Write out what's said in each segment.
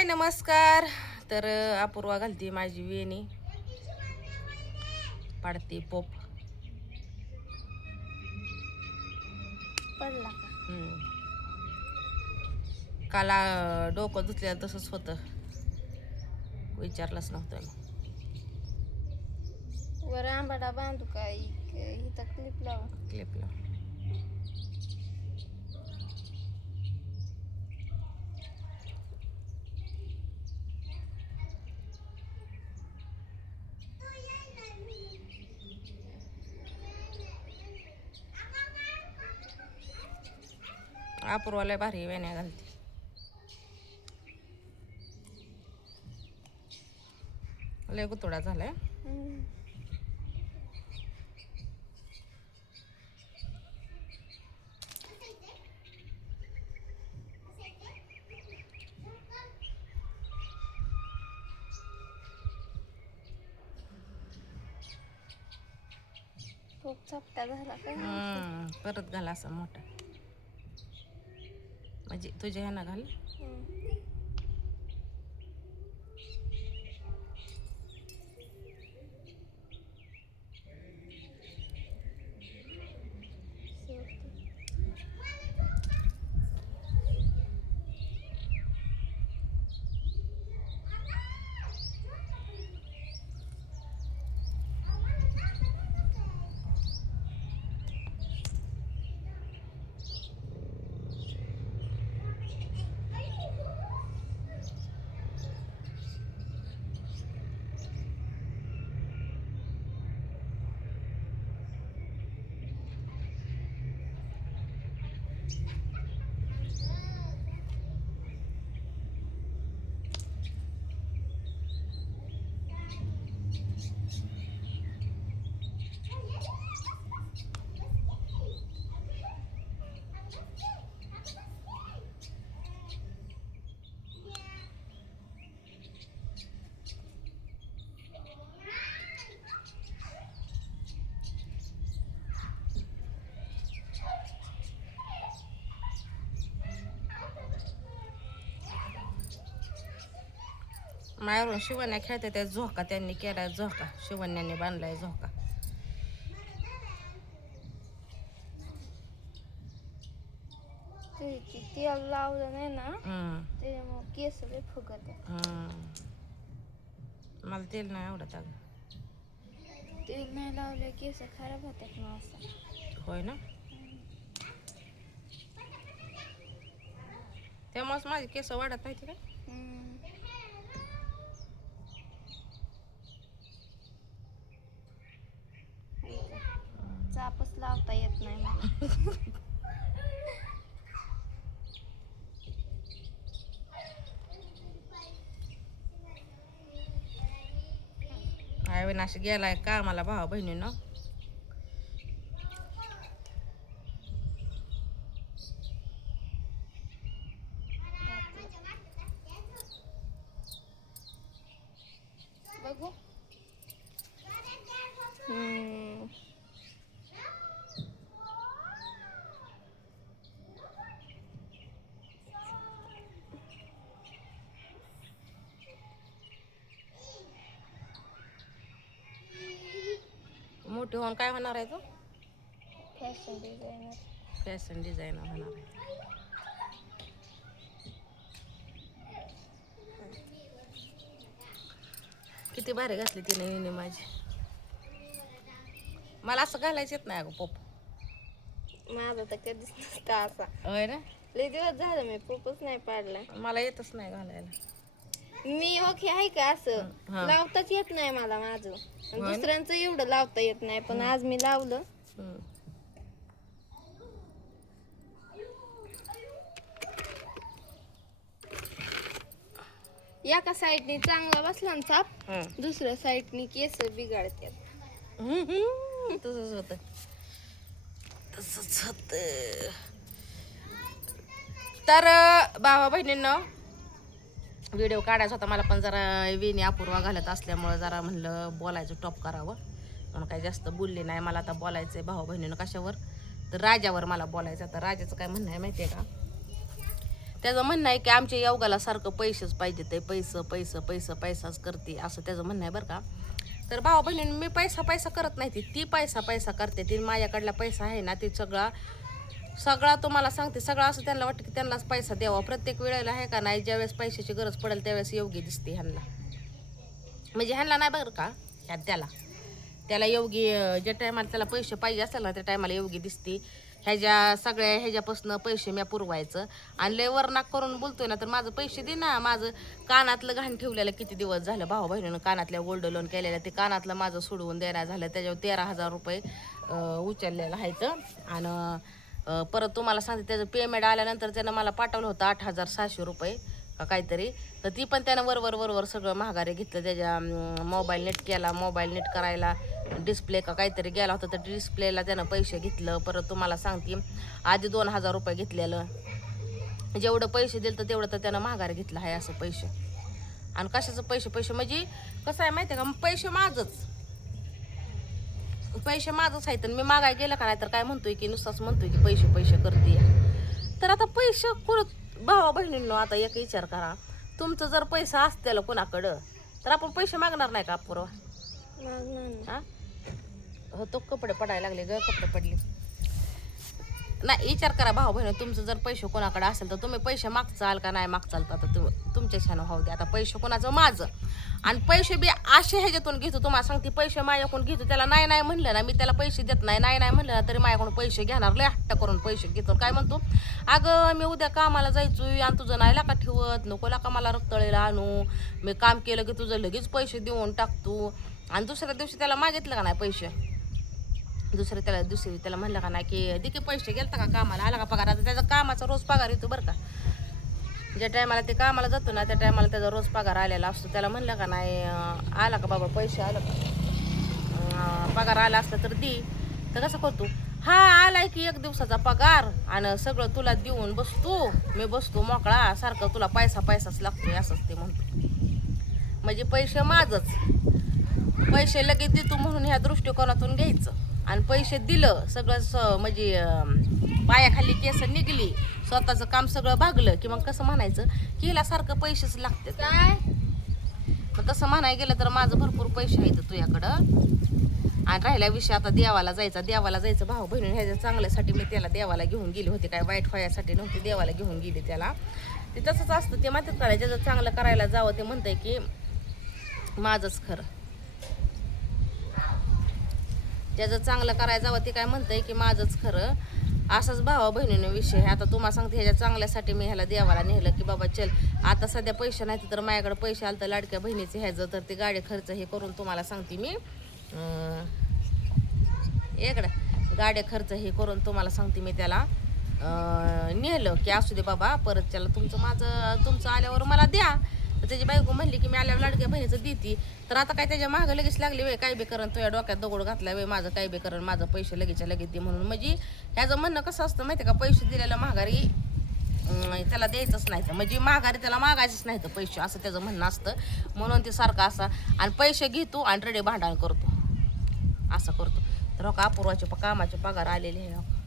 हाय नमस्कार. तर अपूर्वा घालती माझी वेणी, पाडते पोप. पडला का? काल डोकं धुतल्यानं तसंच होतं, विचारलंच नव्हतं मी. वर आंबाडा बांधू का इथं क्लिप लावू? क्लिपला अपूर्वाला भारी वेण्या घालते. लय गुतोडा झालाय. खूप चपटा झाला काय? परत घाला असा मोठा, म्हणजे तुझ्या ह्यानं घाल. मायावरून शिवण्या खेळते त्या झोका त्यांनी केलाय, झोका शिवण्याने बांधलाय झोका. तेल लावलं नाही ना त्याच्यामुळे केस लय फुगत आहे. मला तेल नाही आवडत अगं. तेल नाही लावले केस खराब होतात ना असं. होय ना, त्यामुळेच माझे केस वाढत नाही काय. चापच लावता येत नाही मला. अविनाश गेलाय कामाला भावा बहिणीनं. बघू. मोठी होऊन काय होणार आहे तू? Fashion designer. फॅशन डिझायनर होणार आहे. किती भारी घातली तिने वेणी माझी. मला असं घालायचं येत नाही अगं पोप. माझा तर कधीच नसता असा. होय ना, लय दिवस झालं मी पोपच नाही पाडला. मला येतच नाही घालायला. मी ओके आहे का असं लावताच येत नाही मला माझं. दुसऱ्यांचं एवढं लावता येत नाही, पण आज मी लावलं. एका साईडनी चांगला बसला ना चाप, दुसऱ्या साईडनी केस बिघडतात. तसंच होत, तसंच होत. तर भावा बहिणींनो, व्हिडिओ काढायचा होता मला, पण जरा वेणी अपूर्वा घालत असल्यामुळं जरा म्हणलं बोलायचं टॉप करावं म्हणून काही जास्त बोलले नाही. मला आता बोलायचं आहे भावा बहिणीनं कशावर, तर राजावर मला बोलायचं. आता राजाचं काय म्हणणं आहे माहिती आहे का, त्याचं म्हणणं आहे की आमच्या योगाला सारखं पैसेच पाहिजे, ते पैसाच करते असं त्याचं म्हणणं आहे बरं का. तर भाऊ बहिणींनी मी पैसा करत नाही, ती पैसा करते. ती माझ्याकडला पैसा आहे ना, ती सगळा तुम्हाला सांगते, सगळं असं त्यांना वाटतं की त्यांनाच पैसा द्यावा प्रत्येक वेळेला, आहे का नाही. ज्यावेळेस पैशाची गरज पडेल त्यावेळेस योगी दिसते ह्यांना, म्हणजे ह्यांना नाही बरं का, त्याला योगी ज्या टायमाला त्याला पैसे पाहिजे असेल ना त्या टायमाला योगी दिसते. ह्याच्यापासून पैसे मी पुरवायचं आणि लय वरनाक करून बोलतोय ना, तर माझं पैसे दे ना. माझं कानातलं घाण ठेवलेलं किती दिवस झालं, भाऊ बहिणीनं कानातल्या गोल्ड लोन केलेलं, ते कानातलं माझं सोडवून देणार झालं. त्याच्यावर 13,000 रुपये उचललेलं आहेत. आणि परत तुम्हाला सांगते त्याचं पेमेंट आल्यानंतर त्यानं मला पाठवलं होतं 8,600 रुपये का काहीतरी. तर ती पण त्यानं वरवर सगळं महागारे घेतलं. त्याच्या मोबाईल नेट केला, मोबाईल नेट करायला डिस्प्ले का काहीतरी गेला होता, तर डिस्प्लेला त्यानं पैसे घेतलं. परत तुम्हाला सांगते आधी 2,000 रुपये घेतलेलं. जेवढं पैसे दिलं तर तेवढं तर त्यानं महागारे घेतलं आहे असं पैसे. आणि कशाचं पैसे म्हणजे कसं आहे माहिती आहे का, पैसे माझंच आहेत. मी मागाय गेलं का नाही तर काय म्हणतोय की नुसताच म्हणतोय की पैसे करते. तर आता पैसे कुठं भावा बहिणींनो, आता एक विचार करा, तुमचं जर पैसा असतेला कोणाकडं तर आपण पैसे मागणार नाही का अपूर्वा? हा हो, तो कपडे पडायला लागले ग, कपडे पडले नाही. विचार करा भाऊ बहिणी, तुमचं जर पैसे कोणाकडे असेल तर तुम्ही पैसे मागचाल का नाही मागचाल? तर आता तुमच्या छान होऊ दे. आता पैसे कोणाचं? माझं. आणि पैसे बी असे ह्याच्यातून घेतो, तुम्हाला सांगते पैसे माझ्याकडून घेतो. त्याला नाही म्हणलं ना, मी त्याला पैसे देत नाही म्हणलं ना तरी माझ्याकडून पैसे घेणार, लय हट्ट करून पैसे घेतो. काय म्हणतो, अगं मी उद्या कामाला जायचोय आणि तुझं नाही का ठेवत, नको का मला रक्तळीला आणू, मी काम केलं की तुझं लगेच पैसे देऊन टाकतो. आणि दुसऱ्या दिवशी त्याला मागितलं का नाही पैसे, दुसरी त्याला म्हणलं का नाही की दे की पैसे, गेलता का कामाला, आला का पगार? आता त्याचा कामाचा रोज पगार येतो बरं का. ज्या टायमाला ते कामाला जातो ना त्या टायमाला त्याचा रोज पगार आलेला असतो. त्याला म्हणलं का नाही आला का बाबा पैसे, आलं का पगार आला असला तर दे. तर कसं करतो, हा आलाय की 1 दिवसाचा पगार आणि सगळं तुला देऊन बसतो, मी बसतो मोकळा, सारखं तुला पैसाच लागतोय असंच ते म्हणतो. म्हणजे पैसे माझंच, पैसे लगेच देतो म्हणून ह्या दृष्टिकोनातून घ्यायचं. आणि पैसे दिलं सगळं म्हणजे पायाखाली केस निघली, स्वतःचं काम सगळं भागलं की मग कसं म्हणायचं की हिला सारखं पैसेच लागते काय. मग तसं म्हणायला गेलं तर माझं भरपूर पैसे आहेत तुझ्याकडं. आणि राहिला विषय आता देवाला जायचं भाऊ बहिणी, ह्याच्या चांगल्यासाठी मी त्याला देवाला घेऊन गेली होती, काय वाईट व्हायसाठी नव्हती, देवाला घेऊन गेली त्याला. ते तसंच असतं, ते माहितीच करायचं, ज्याचं चांगलं करायला जावं ते म्हणतंय की माझंच खरं, ज्याचं चांगलं करायला जावं ते काय म्हणतंय की माझंच खरं. असंच भावा बहिणीने विषय. आता तुम्हाला सांगते ह्याच्या चांगल्यासाठी मी ह्याला देवाला नेलं की बाबा चल, आता सध्या पैसे नाही तर माझ्याकडे पैसे आलं तर लाडक्या बहिणीचे ह्याचं तर ते गाडी खर्च हे करून तुम्हाला सांगते मी गाडी खर्च हे करून तुम्हाला सांगते मी त्याला नेलं की असू दे बाबा, परत त्याला तुमचं आल्यावर मला द्या. तर त्याची बायको म्हणली की मी आल्यावर लाडक्या बहिणीचं देते. तर आता काय त्याच्या मागं लगेच लागली वे, काय बी करण तुझ्या डोक्यात दगड घातला वे, माझं काय बी करण, माझं पैसे लगेच दे म्हणून. म्हणजे ह्याचं म्हणणं कसं असतं माहिती का, पैसे दिलेलं माघारी त्याला द्यायचंच नाही, तर म्हणजे माघारी त्याला मागायचंच नाही तर पैसे, असं त्याचं म्हणणं असतं. म्हणून ते सारखं असं आणि पैसे घेतो आणि रडे भांडण करतो, असं करतो. तर हो का अपूर्वाचे कामाचे पगार आलेले आहे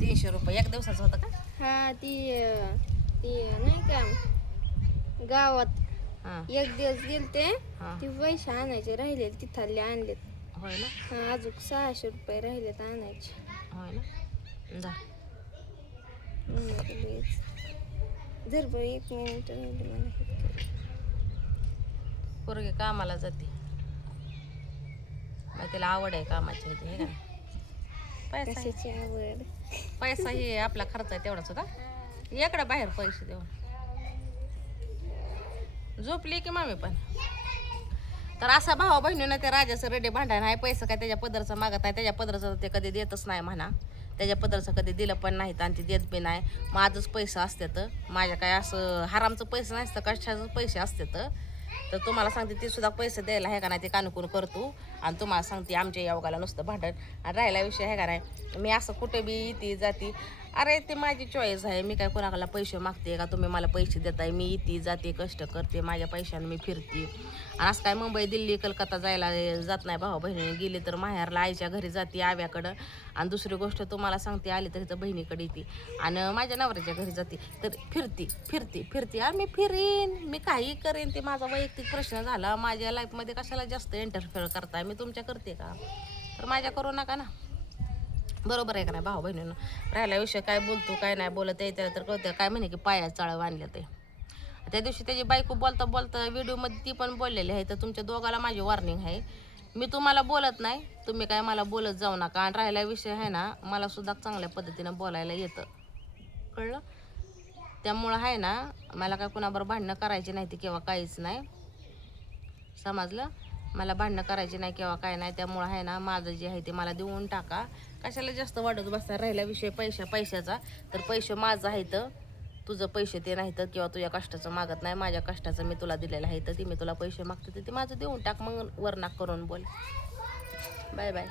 300 रुपये 1 दिवसाचं होतं का? हा ती नाही का गावात 1 दिवस गेलते, ती पैसे आणायचे राहिले, तिथले आणलेत. होय ना. हा अजून 600 रुपये राहिलेत आणायचे. होय ना. जा जर बरं 1 मिनिट राहिले मला. पोरगी कामाला जाते, मग तिला आवड आहे कामाची, हे का कशाची आवड? पैसा हे आपला खर्च आहे तेवढाच होता. इकडे बाहेर पैसे देऊन झोपली की मामी पण. तर असा भावा बहिणीनं त्या राजाचं रेडे भांडण आहे. पैसा काय त्याच्या पदरचं मागत नाही, त्याच्या पदरचं ते कधी देतच नाही म्हणा, त्याच्या पदरचं कधी दिलं पण नाही आणि ते देत बी नाही. माझंच पैसे असतात, माझ्या काय असं हरामचं पैसे नसतं, कशाचं पैसे असतात. तर तुम्हाला सांगते ते सुद्धा पैसे द्यायला आहे का नाही ते कानून करतो. आणि तुम्हाला सांगते आमच्या योगाला नुसतं भांडण. आणि राहिला विषय आहे का नाही, मी असं कुठे बी येते जाते अरे ते माझी चॉईस आहे. मी काय कोणाला पैसे मागते का तुम्ही मला पैसे देताय? मी इथे जाते, कष्ट करते, माझ्या पैशाने मी फिरते. आणि असं काय मुंबई, दिल्ली, कलकत्ता जायला जात नाही. भाऊ बहिणीने गेली तर माहेरला आईच्या घरी जाते, आव्याकडं. आणि दुसरी गोष्ट तुम्हाला सांगते, आली तर तिथं बहिणीकडे येते आणि माझ्या नवऱ्याच्या घरी जाते. तर फिरते आणि मी फिरीन, मी काही करेन, ते माझा वैयक्तिक प्रश्न झाला. माझ्या लाईफमध्ये कशाला जास्त इंटरफेअर करताय? मी तुमच्या करते का? तर माझ्या करू नका ना. बरोबर आहे का नाही भाऊ बहिणीनं? राहिला विषय काय बोलतो काय नाही बोलत आहे त्याला तर कळतं. काय म्हणे की पाया चाळ बांधल्या ते. त्या दिवशी त्याची बायको बोलता व्हिडिओमध्ये ती पण बोललेली आहे. तर तुमच्या दोघाला माझी वॉर्निंग आहे, मी तुम्हाला बोलत नाही, तुम्ही काय मला बोलत जाऊ नका. आणि राहिला विषय आहे ना, मला सुद्धा चांगल्या पद्धतीनं बोलायला येतं, कळलं? त्यामुळं आहे ना, मला काय कुणाबरोबर भांडणं करायची नाही ती किंवा काहीच नाही, समजलं? मला भांडणं करायची नाही किंवा काय नाही. त्यामुळं आहे ना, माझं जे आहे ते मला देऊन टाका. कशाला जास्त वाढत बसता? राहिला विषय पैशाचा, तर पैसे माझं आहे तर तुझं पैसे ते नाही तर, किंवा तुझ्या कष्टाचं मागत नाही, माझ्या कष्टाचं मी तुला दिलेलं आहे तर ती मी तुला पैसे मागते ते माझं देऊन टाक. मग वरनाक करून बोल. Bye bye.